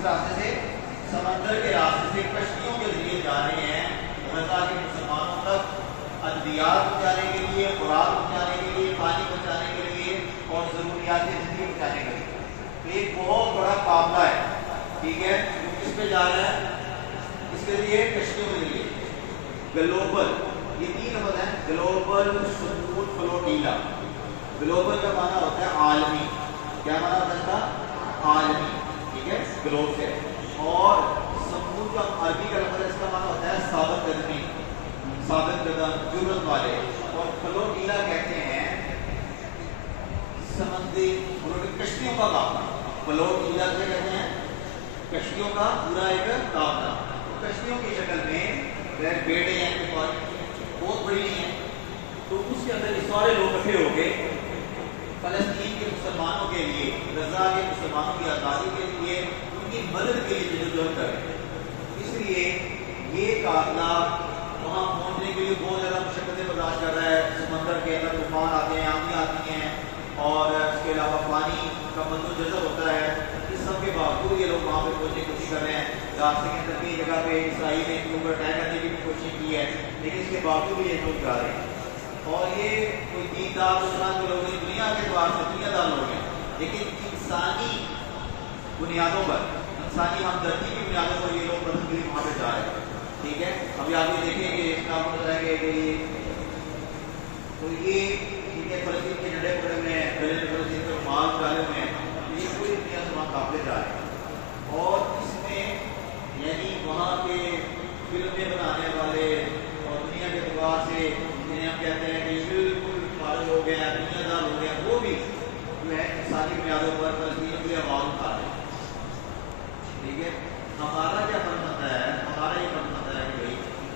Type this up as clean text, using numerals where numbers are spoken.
کس راستے سے؟ سمندر کے راستے سے کشتیوں کے ذریعے جا رہے ہیں غزہ کے مسلمانوں تک ادویات پہنچانے کے لیے، خوراک پہنچانے کے لیے، پانی پہنچانے کے لیے اور ضروریات زندگی پہنچانے کے لیے. تو ایک بہت بڑا قافلہ ہے، ٹھیک ہے. کس پہ جا رہا ہے؟ اس کے لیے کشتیوں کے ذریعے. گلوبل، یہ 3 لفظ ہیں، گلوبل سمود فلوٹیلا. گلوبل کا معنی ہوتا ہے عالمی. کیا معنی ہوتا ہے اس کا؟ عالمی، ٹھیک ہے، گلوب سے. اور سمود کا عربی کا لفظ ہے، اس کا معنی ہوتا ہے ثابت قدمی، ثابت قدم، جرأت والے. اور فلوٹیلا کہتے ہیں سمندری کشتیوں کا قافلہ. فلوٹیلا سے کہتے ہیں کشتیوں کا پورا ایک قافلہ. کشتیوں کی شکل میں بیڑے ہیں، بہت بڑی نہیں ہیں. تو اس کے اندر سارے لوگ اکٹھے ہو کے فلسطین کے مسلمانوں کے لیے، غزہ کے مسلمانوں کی آزادی کے لیے، ان کی مدد کے لیے جدوجہد کر رہے ہیں. اس لیے یہ قافلہ وہاں پہنچنے کے لیے بہت زیادہ مشقتیں برداشت کر رہا ہے. سمندر کے اندر طوفان آتے ہیں، آندھی آتی ہیں، اور اس کے علاوہ پانی کا مد و جزر ہوتا ہے. اس سب کے باوجود یہ لوگ وہاں پہ پہنچنے کی کوشش کر رہے ہیں. راستے کے اندر کئی جگہ پہ اسرائیل نے ان کے اوپر اٹیک کرنے کی بھی کوشش کی ہے، لیکن اس کے باوجود یہ لوگ جا رہے ہیں. اور یہ کوئی دیندار مسلمان کے لوگ نہیں، دنیا کے اعتبار سے دنیا دار لوگ ہیں، لیکن انسانی بنیادوں پر، انسانی ہمدردی کی بنیادوں پر یہ لوگ مدد وہاں پہ جا رہے ہیں. ٹھیک ہے. ابھی آپ یہ دیکھیں کہ اس کا مطلب ہے کہ تو یہ ٹھیک ہے، فلسطین کے جھنڈے پکڑے ہوئے ہیں، گلے میں فلسطین کے مال ڈالے ہوئے ہیں. یہ پوری دنیا سے وہاں قافلے جا رہے ہیں. اور اس میں یعنی وہاں کے فلمیں بنانے والے اور دنیا کے اعتبار سے جنہیں ہم کہتے ہیں کہ بالکل فارغ ہو گئے ہیں، دنیا دار ہو گئے ہیں، وہ بھی جو ہے انسانی بنیادوں پر فلسطین کی آواز